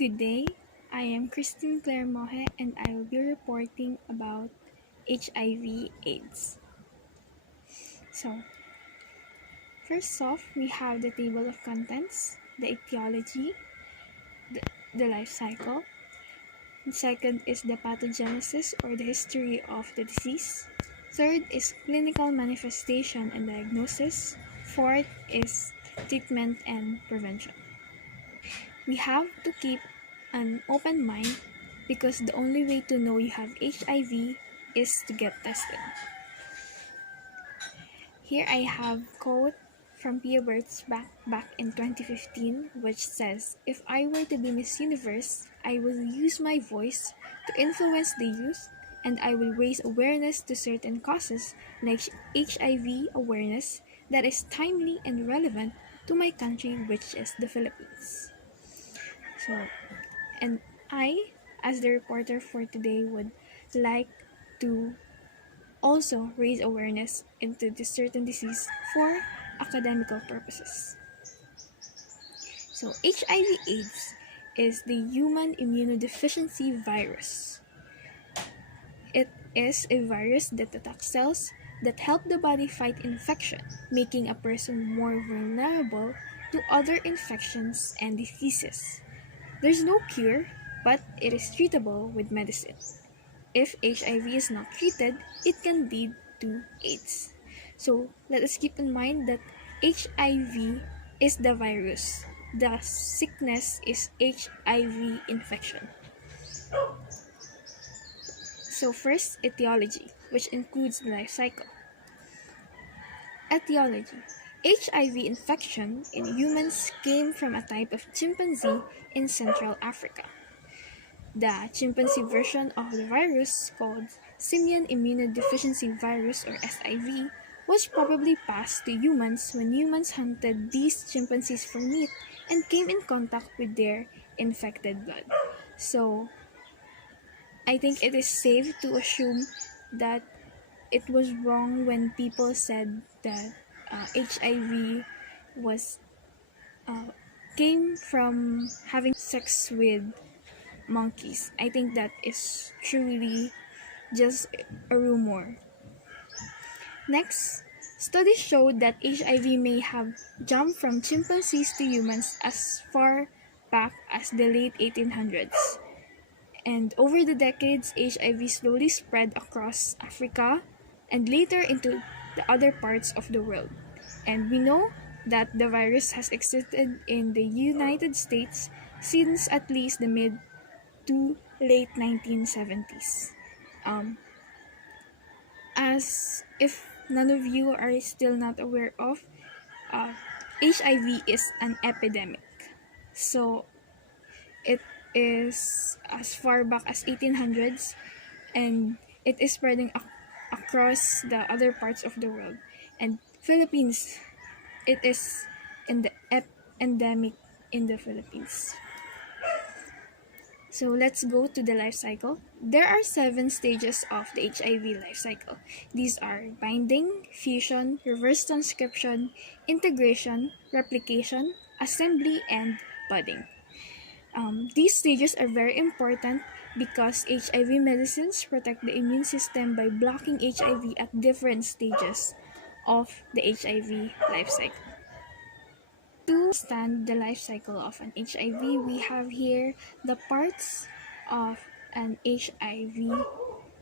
Good day. I am Christine Claire Mohe and I will be reporting about HIV/AIDS. So, first off, we have the table of contents, the etiology, the, the life cycle. The second is the pathogenesis or the history of the disease. Third is clinical manifestation and diagnosis. Fourth is treatment and prevention. We have to keep an open mind because the only way to know you have HIV is to get tested. Here I have a quote from Pia Bert's back in 2015 which says, "If I were to be Miss Universe, I will use my voice to influence the youth and I will raise awareness to certain causes like HIV awareness that is timely and relevant to my country, which is the Philippines." So, and I, as the reporter for today, would like to also raise awareness into this certain disease for academical purposes. So, HIV/AIDS is the human immunodeficiency virus. It is a virus that attacks cells that help the body fight infection, making a person more vulnerable to other infections and diseases. There's no cure, but it is treatable with medicine. If HIV is not treated, it can lead to AIDS. So let us keep in mind that HIV is the virus. The sickness is HIV infection. So first, etiology, which includes the life cycle. Etiology. HIV infection in humans came from a type of chimpanzee in Central Africa. The chimpanzee version of the virus, called simian immunodeficiency virus or SIV, was probably passed to humans when humans hunted these chimpanzees for meat and came in contact with their infected blood. So, I think it is safe to assume that it was wrong when people said that HIV was came from having sex with monkeys. I think that is truly just a rumor. Next, studies showed that HIV may have jumped from chimpanzees to humans as far back as the late 1800s. And over the decades, HIV slowly spread across Africa and later into the other parts of the world. And we know that the virus has existed in the United States since at least the mid to late 1970s. As if none of you are still not aware of, uh, HIV is an epidemic. So it is as far back as 1800s and it is spreading across the other parts of the world. And Philippines, it is in the endemic in the Philippines. So let's go to the life cycle. There are 7 stages of the HIV life cycle. These are binding, fusion, reverse transcription, integration, replication, assembly, and budding. These stages are very important because HIV medicines protect the immune system by blocking HIV at different stages of the HIV life cycle. To understand the life cycle of an HIV, we have here the parts of an HIV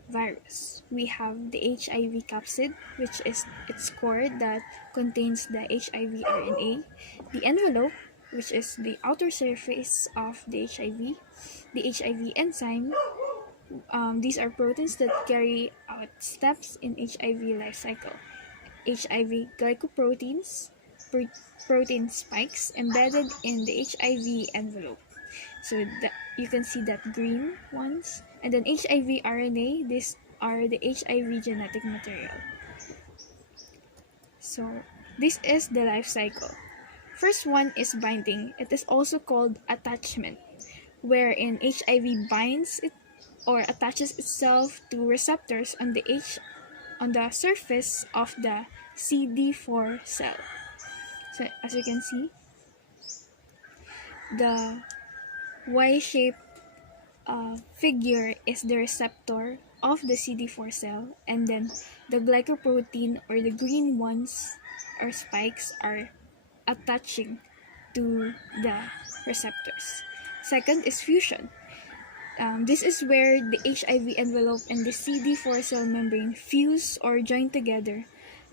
virus. We have the HIV capsid, which is its core that contains the HIV RNA, the envelope, which is the outer surface of the HIV enzyme. These are proteins that carry out steps in HIV life cycle. HIV glycoproteins, protein spikes embedded in the HIV envelope. So you can see that green ones. And then HIV RNA, these are the HIV genetic material. So this is the life cycle. First one is binding. It is also called attachment, wherein HIV binds it or attaches itself to receptors on the surface of the CD4 cell. So as you can see, the Y-shaped figure is the receptor of the CD4 cell, and then the glycoprotein or the green ones or spikes are attaching to the receptors. Second is fusion. This is where the HIV envelope and the CD4 cell membrane fuse or join together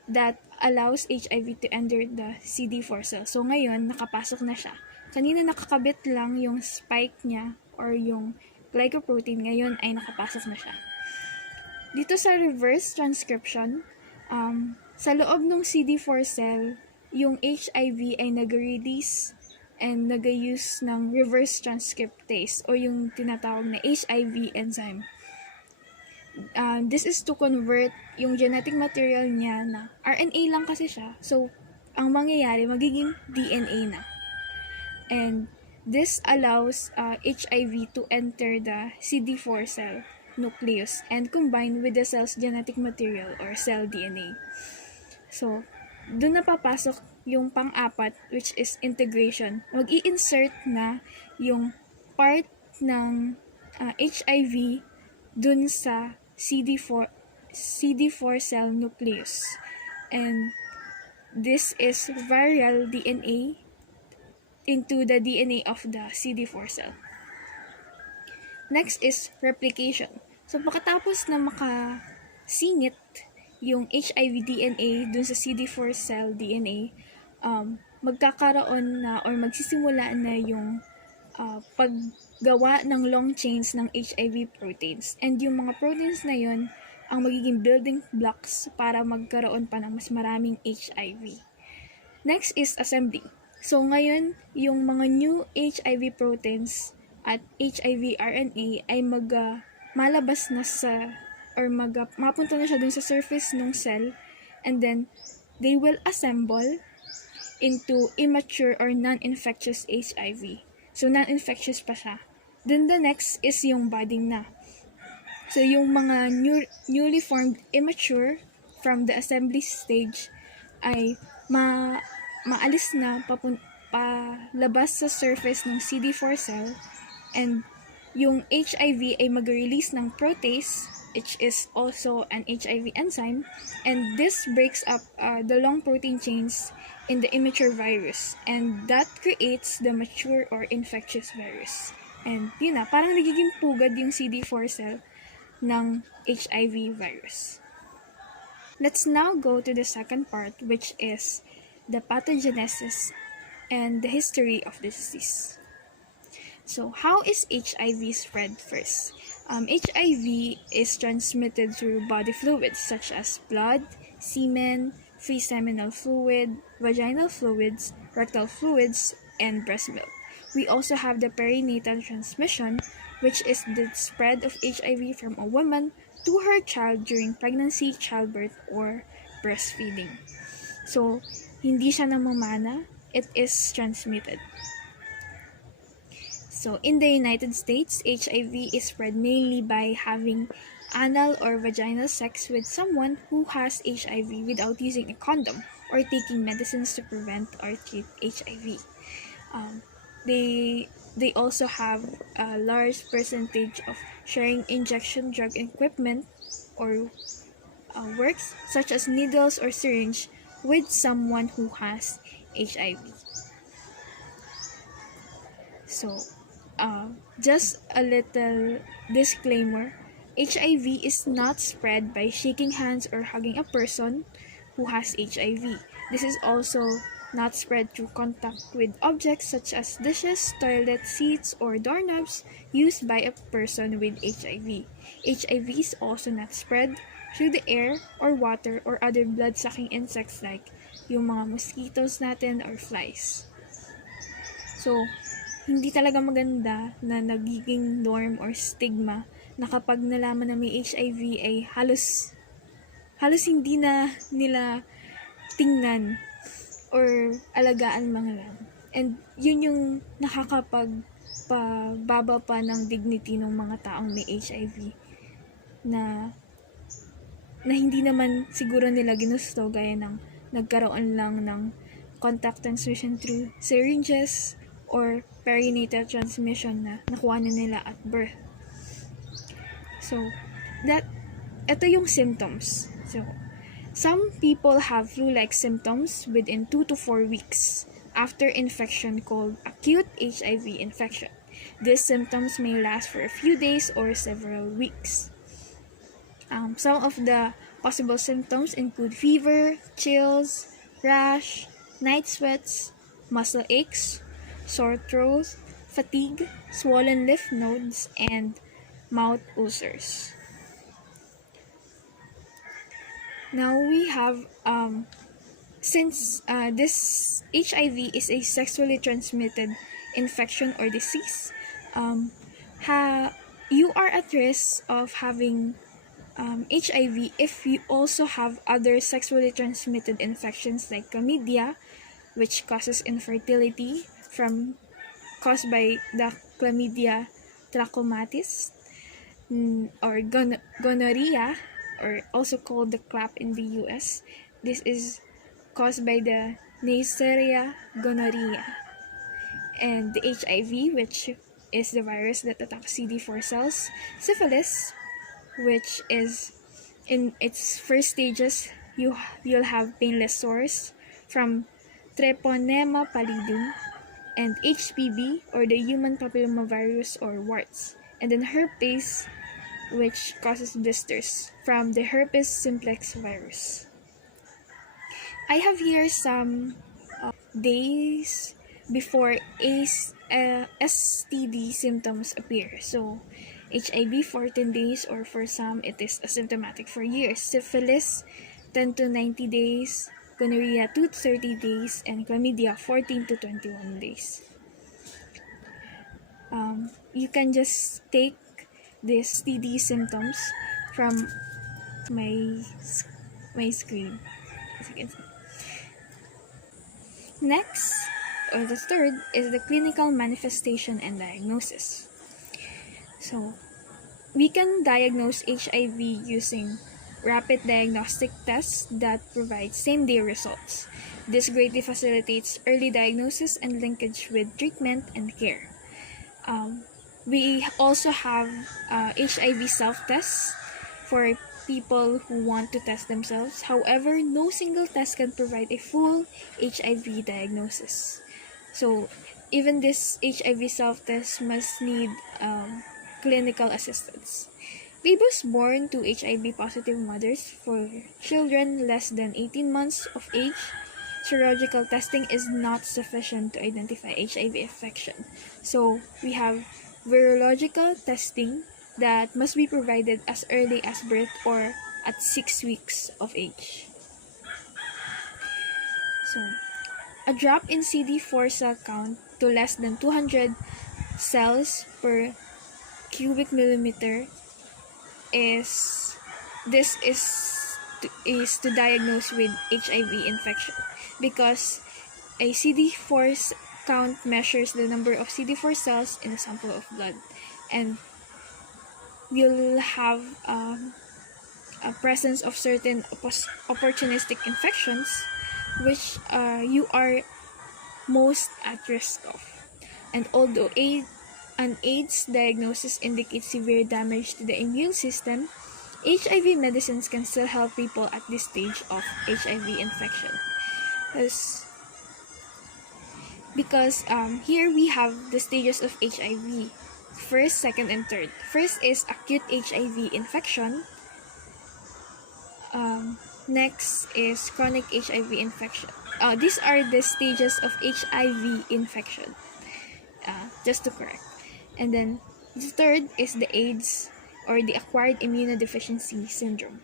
that allows HIV to enter the CD4 cell. So ngayon, nakapasok na siya. Kanina nakakabit lang yung spike niya or yung glycoprotein, ngayon ay nakapasok na siya. Dito sa reverse transcription, sa loob ng CD4 cell, yung HIV ay nag-release and nag-use ng reverse transcriptase o yung tinatawag na HIV enzyme. This is to convert yung genetic material niya na RNA lang kasi siya. So, ang mangyayari, magiging DNA na. And this allows HIV to enter the CD4 cell nucleus and combine with the cell's genetic material or cell DNA. So, doon na papasok yung pang-apat, which is integration. Mag-i-insert na yung part ng HIV dun sa CD4 cell nucleus. And this is viral DNA into the DNA of the CD4 cell. Next is replication. So, pagkatapos na makasingit yung HIV DNA dun sa CD4 cell DNA, magkakaroon na or magsisimula na yung paggawa ng long chains ng HIV proteins. And yung mga proteins na yun ang magiging building blocks para magkaroon pa ng mas maraming HIV. Next is assembly. So ngayon, yung mga new HIV proteins at HIV RNA ay malabas na sa or mapunta na siya dun sa surface ng cell, and then they will assemble into immature or non-infectious HIV. So, non-infectious pa siya. Then the next is yung budding na. So, yung mga newly formed immature from the assembly stage ay maalis na palabas sa surface ng CD4 cell, and yung HIV ay mag-release ng protease, which is also an HIV enzyme, and this breaks up the long protein chains in the immature virus, and that creates the mature or infectious virus. And yun na, parang nagiging pugad yung CD4 cell ng HIV virus. Let's now go to the second part, which is the pathogenesis and the history of the disease. So, how is HIV spread first? HIV is transmitted through body fluids such as blood, semen, free seminal fluid, vaginal fluids, rectal fluids, and breast milk. We also have the perinatal transmission, which is the spread of HIV from a woman to her child during pregnancy, childbirth, or breastfeeding. So, hindi siya namamana, it is transmitted. So, in the United States, HIV is spread mainly by having anal or vaginal sex with someone who has HIV without using a condom or taking medicines to prevent or treat HIV. They also have a large percentage of sharing injection drug equipment or works such as needles or syringe with someone who has HIV. So, just a little disclaimer, HIV is not spread by shaking hands or hugging a person who has HIV. This is also not spread through contact with objects such as dishes, toilet seats, or doorknobs used by a person with HIV. HIV is also not spread through the air or water or other blood-sucking insects like yung mga mosquitoes natin or flies. So, hindi talaga maganda na nagiging norm or stigma na kapag nalaman na may HIV ay halos hindi na nila tingnan or alagaan mga lang. And yun yung nakakapagpababa pa ng dignity ng mga taong may HIV na hindi naman siguro nila ginusto, gaya ng nagkaroon lang ng contact transmission through syringes or perinatal transmission na nakuha na nila at birth. So, ito yung symptoms. So, some people have flu-like symptoms within 2 to 4 weeks after infection called acute HIV infection. These symptoms may last for a few days or several weeks. Some of the possible symptoms include fever, chills, rash, night sweats, muscle aches, sore throat, fatigue, swollen lymph nodes, and mouth ulcers. Now we have, since this HIV is a sexually transmitted infection or disease, you are at risk of having HIV if you also have other sexually transmitted infections like chlamydia, which causes infertility caused by the chlamydia trachomatis, or gonorrhea, or also called the clap in the US. This is caused by the Neisseria gonorrhea, and the HIV, which is the virus that attacks CD4 cells, syphilis, which is in its first stages, you'll have painless sores from Treponema pallidum, and HPV, or the human papillomavirus or warts, and then herpes, which causes blisters from the herpes simplex virus. I have here some days before STD symptoms appear. So, HIV 14 days, or for some it is asymptomatic for years. Syphilis 10 to 90 days, gonorrhea 2 to 30 days, and chlamydia 14 to 21 days. You can just take these STD symptoms from my screen, as you can see. Next, or the third, is the clinical manifestation and diagnosis. So, we can diagnose HIV using rapid diagnostic tests that provide same-day results. This greatly facilitates early diagnosis and linkage with treatment and care. We also have HIV self-tests for people who want to test themselves. However, no single test can provide a full HIV diagnosis. So, even this HIV self-test must need clinical assistance. Babies born to HIV-positive mothers, for children less than 18 months of age, serological testing is not sufficient to identify HIV infection. So, we have virological testing that must be provided as early as birth or at 6 weeks of age. So, a drop in CD4 cell count to less than 200 cells per cubic millimeter is to diagnose with HIV infection, because a CD4 count measures the number of CD4 cells in a sample of blood, and you'll have a presence of certain opportunistic infections which you are most at risk of. And although an AIDS diagnosis indicates severe damage to the immune system, HIV medicines can still help people at this stage of HIV infection. Because here we have the stages of HIV. First, second, and third. First is acute HIV infection. Next is chronic HIV infection. These are the stages of HIV infection. Just to correct. And then the third is the AIDS, or the acquired immunodeficiency syndrome.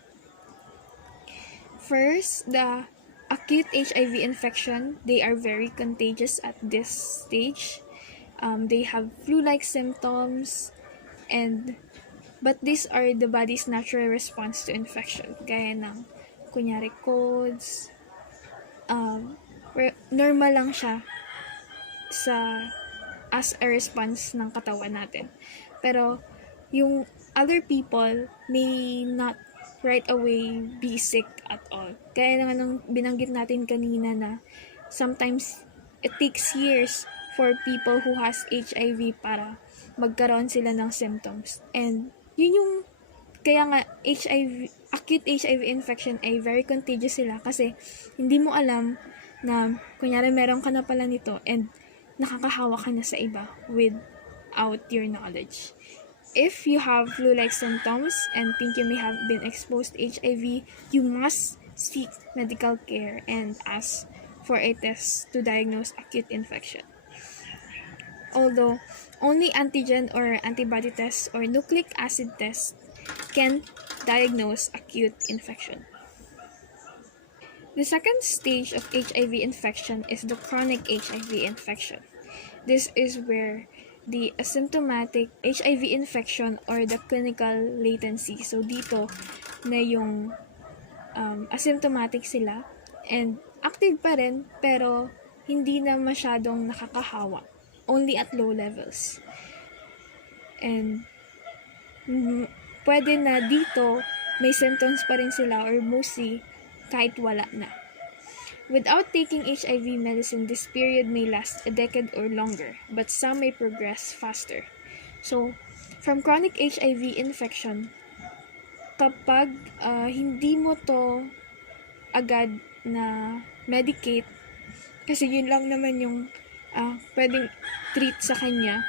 First, the acute HIV infection, they are very contagious at this stage. They have flu-like symptoms, but these are the body's natural response to infection, gaya ng kunyari colds. Normal lang siya as a response ng katawan natin. Pero yung other people may not right away be sick at all. Kaya nga nung binanggit natin kanina na sometimes it takes years for people who has HIV para magkaroon sila ng symptoms. And yun yung kaya nga acute HIV infection ay very contagious sila kasi hindi mo alam na kunyari meron ka na pala nito and nakakahawa ka na sa iba without your knowledge. If you have flu-like symptoms and think you may have been exposed to HIV, you must seek medical care and ask for a test to diagnose acute infection. Although only antigen or antibody tests or nucleic acid tests can diagnose acute infection. The second stage of HIV infection is the chronic HIV infection. This is where the asymptomatic HIV infection or the clinical latency. So dito na yung asymptomatic sila and active pa rin pero hindi na masyadong nakakahawa. Only at low levels. And pwede na dito may symptoms pa rin sila or mostly kahit wala na. Without taking HIV medicine, this period may last a decade or longer, but some may progress faster. So, from chronic HIV infection, kapag hindi mo to agad na medicate, kasi yun lang naman yung pwedeng treat sa kanya,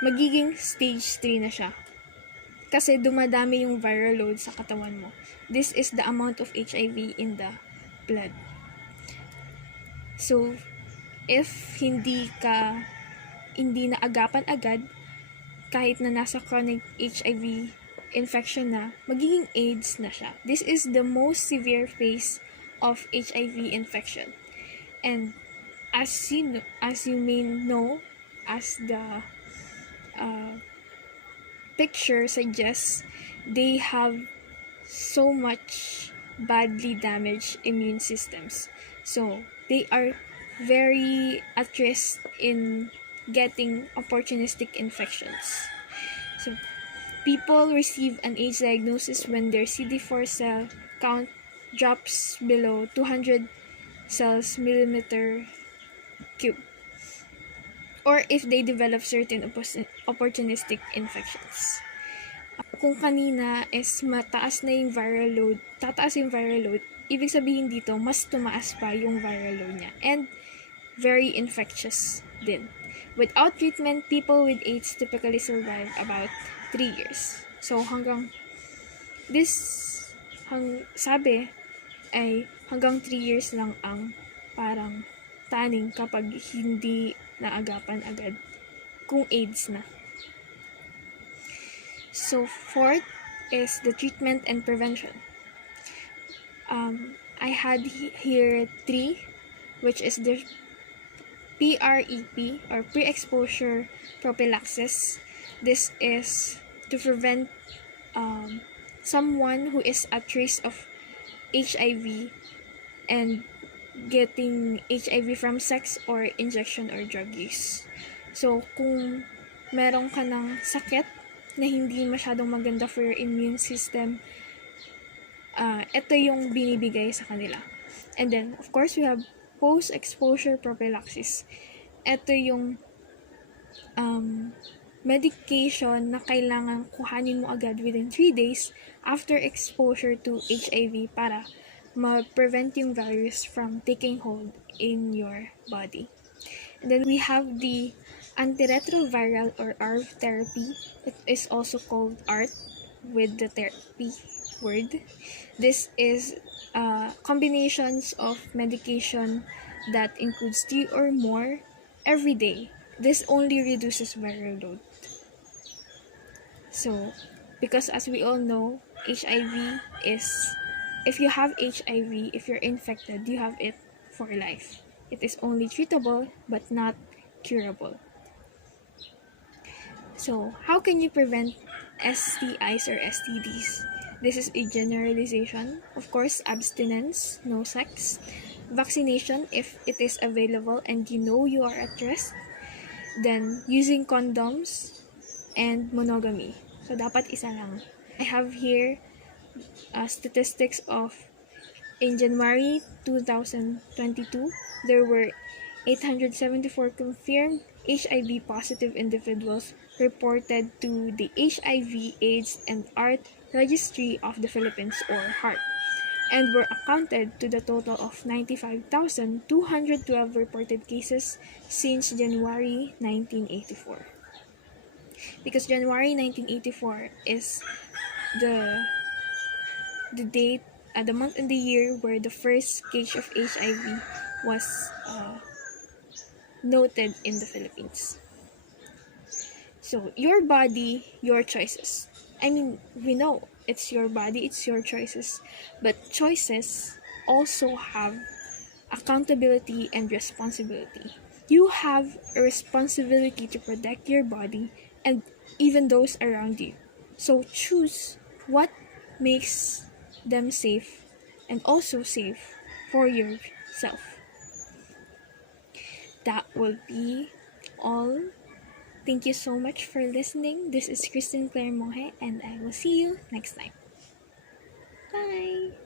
magiging stage 3 na siya. Kasi dumadami yung viral load sa katawan mo. This is the amount of HIV in the blood. So, if hindi na agapan agad, kahit na nasa chronic HIV infection na, magiging AIDS na siya. This is the most severe phase of HIV infection. And as you may know, as the picture suggests, they have so much badly damaged immune systems. So, they are very at risk in getting opportunistic infections. So, people receive an AIDS diagnosis when their CD4 cell count drops below 200 cells millimeter cube, or if they develop certain opportunistic infections. Kung kanina is tataas yung viral load, ibig sabihin dito, mas tumaas pa yung viral load niya. And very infectious din. Without treatment, people with AIDS typically survive about 3 years. So, sabi ay hanggang 3 years lang ang parang taning kapag hindi naagapan agad kung AIDS na. So, fourth is the treatment and prevention. I had here 3, which is the PrEP or pre-exposure prophylaxis. This is to prevent someone who is at risk of HIV and getting HIV from sex or injection or drug use. So, kung meron ka ng sakit na hindi masyadong maganda for your immune system, ito yung binibigay sa kanila. And then, of course, we have post-exposure prophylaxis. Ito yung medication na kailangan kuhanin mo agad within 3 days after exposure to HIV para ma-prevent yung virus from taking hold in your body. And then we have the antiretroviral or ARV therapy. It is also called ART with the therapy word. This is combinations of medication that includes 3 or more every day. This only reduces viral load. So, because as we all know, HIV is, if you have HIV, if you're infected, you have it for life. It is only treatable but not curable. So, how can you prevent STIs or STDs? This is a generalization. Of course, abstinence, no sex. Vaccination if it is available and you know you are at risk. Then, using condoms and monogamy. So, dapat isa lang. I have here statistics of in January 2022, there were 874 confirmed HIV positive individuals reported to the HIV, AIDS, and ART Registry of the Philippines, or HARP, and were accounted to the total of 95,212 reported cases since January 1984. Because January 1984 is the the date, the month and the year where the first case of HIV was noted in the Philippines. So, your body, your choices. I mean, we know it's your body, it's your choices, but choices also have accountability and responsibility. You have a responsibility to protect your body and even those around you. So, choose what makes them safe and also safe for yourself. That will be all. Thank you so much for listening. This is Kristen Claire Mohe, and I will see you next time. Bye!